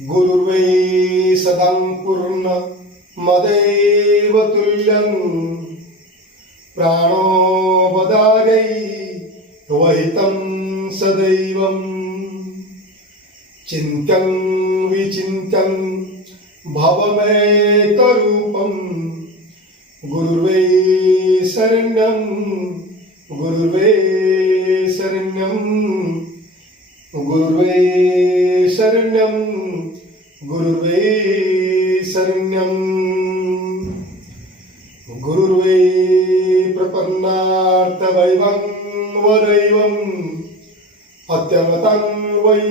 गुरुर्वै सदां पूर्ण मदैव तुल्यं प्राणो बदागै वहितं सदैवं चिन्त्यं विचिन्त्यं भवमेकरूपं गुरुर्वै शरण्यं गुरुर्वै शरण्यं गुरुर्वै शरण्यं गुरुर्वै शरण्यं गुरुर्वै प्रपन्नार्थवैवं वदैवम् अत्यवतं वै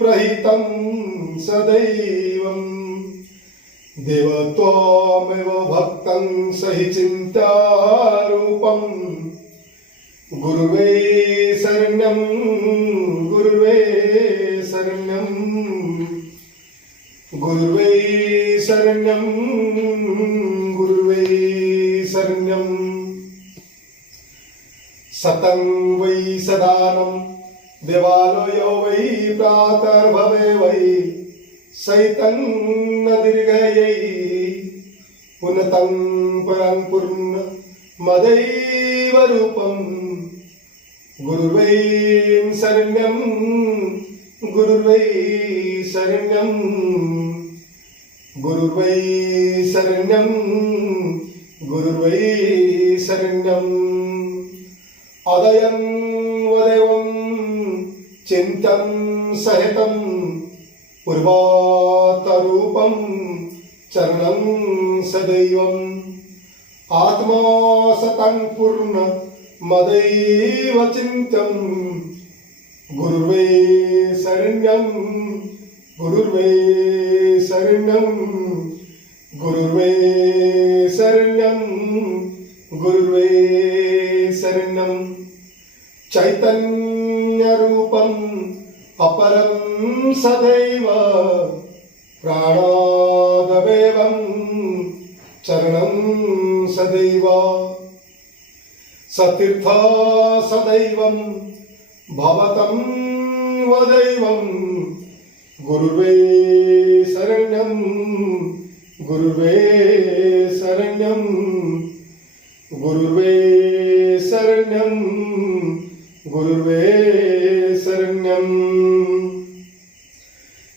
प्रहितं सदैवं देवत्वमेव भक्तं सहि चिन्त्यारूपं गुरुर्वै शरण्यं गुरुर्वै शरण्यं गुरुर्वै शरण्यं गुरुर्वै शरण्यं सतं वै सदानं देवालयो वै प्रातर्भवे वै सैतं न दीर्घयै पुनतं परं पूर्ण मदैव रूपं गुरुर्वै शरण्यं गुरुर्वै शरण्यं गुरुर्वै शरण्यं गुरुर्वै शरण्यं अदयं वदैवं चिन्तं सहितं पूर्वातरूपं चरणं सदैवम् आत्मा सतं पूर्ण मदैव चिन्त्यं गुरुर्वै शरण्यं गुरुर्वै शरण्यं गुरुर्वै शरण्यं गुरुर्वै शरण्यं चैतन्यरूपम् अपरं सदैव प्राणादवेवं चरणं सदैव सतीर्थ सदैवं भवतं वदैवं गुरुर्वै शरण्यं गुरुर्वै शरण्यं गुरुर्वै शरण्यं गुरुर्वै शरण्यं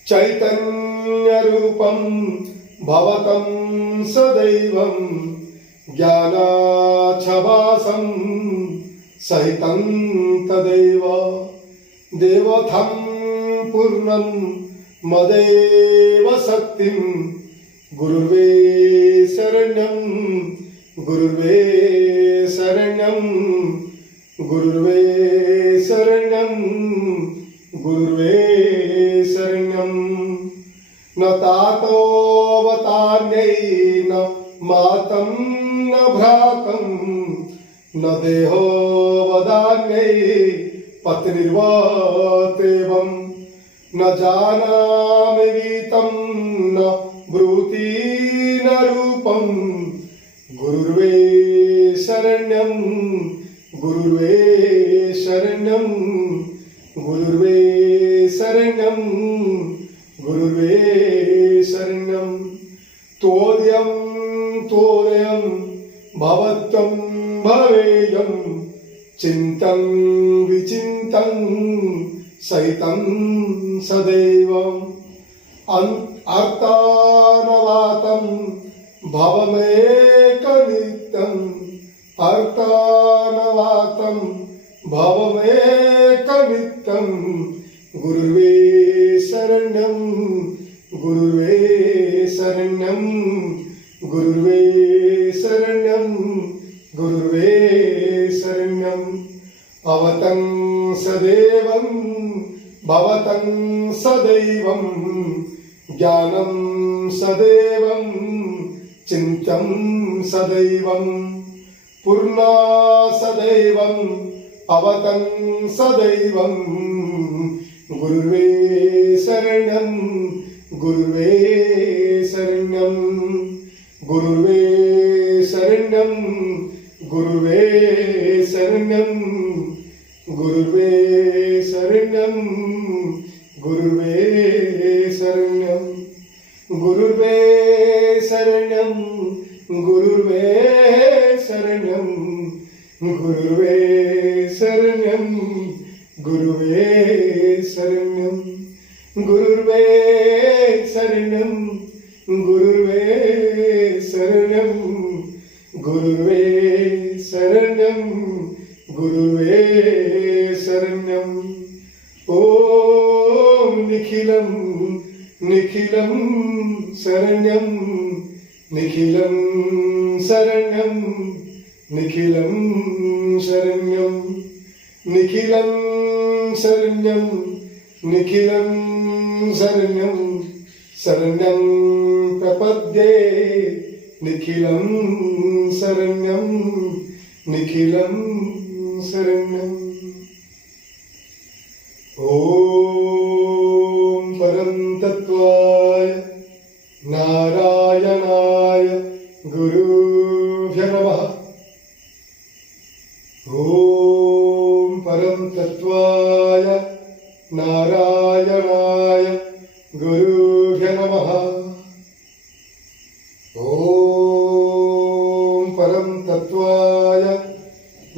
चैतन्यरूपं भवतं सदैवं ज्ञानाच्छवासं सहितं तदैव देवथं पूर्णं मदैव शक्तिं गुरुर्वै शरण्यं गुरुर्वै शरण्यं गुरुर्वै शरण्यं गुरुर्वै शरण्यं न तातोऽवतार्यै न मातं न भ्रातं न देहो वदान्यै पत्नीर्वातेवं न जानामि गीतं न ब्रूति न रूपं गुरुर्वै शरण्यं गुरुर्वै शरण्यं गुरुर्वै शरण्यं गुरुर्वै शरण्यं तोर्यं तोर्यं भवत्वं भवेयं चिन्तं विचिन्तं सहितं सदैवम् अर्तानवातं भवमेकनित्यम् अर्तानवातं भवमेकनित्यं गुरुर्वै शरण्यं गुरुर्वै शरण्यं गुरुर्वै शरण्यं गुरुर्वै शरण्यं अवतं सदैवं भवतं सदैवं ज्ञानं सदैवं चिन्त्यं सदैवं पूर्णा सदैवं अवतं सदैवं गुरुर्वै शरण्यं गुरुर्वै शरण्यं गुरुर्वै शरण्यं गुरुर्वै शरण्यं गुरुर्वे शरणं गुरुर्वे शरणं। गुरुर्वे शरणं गुरुर्वे शरणं गुरुर्वे शरणं गुरुर्वे शरणं गुरुर्वे शरणं गुरुर्वे शरणं गुरुर्वे शरणं गुरुर्वे शरणं ॐ निखिलं निखिलं शरणं निखिलं शरणं निखिलं शरणं निखिलं शरणं निखिलं शरणं शरणं प्रपद्ये निखिलं शरणं निखिलं शरणं ॐ परं तत्त्वाय नारायणाय गुरुभ्यो नमः ॐ परं तत्त्वाय नारायणाय गुरुभ्यो नमः ॐ परं तत्त्वाय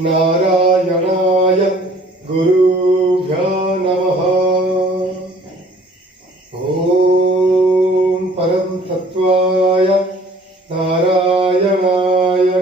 नारायणाय गुरुभ्यो नमः ॐ परं तत्त्वाय नारायणाय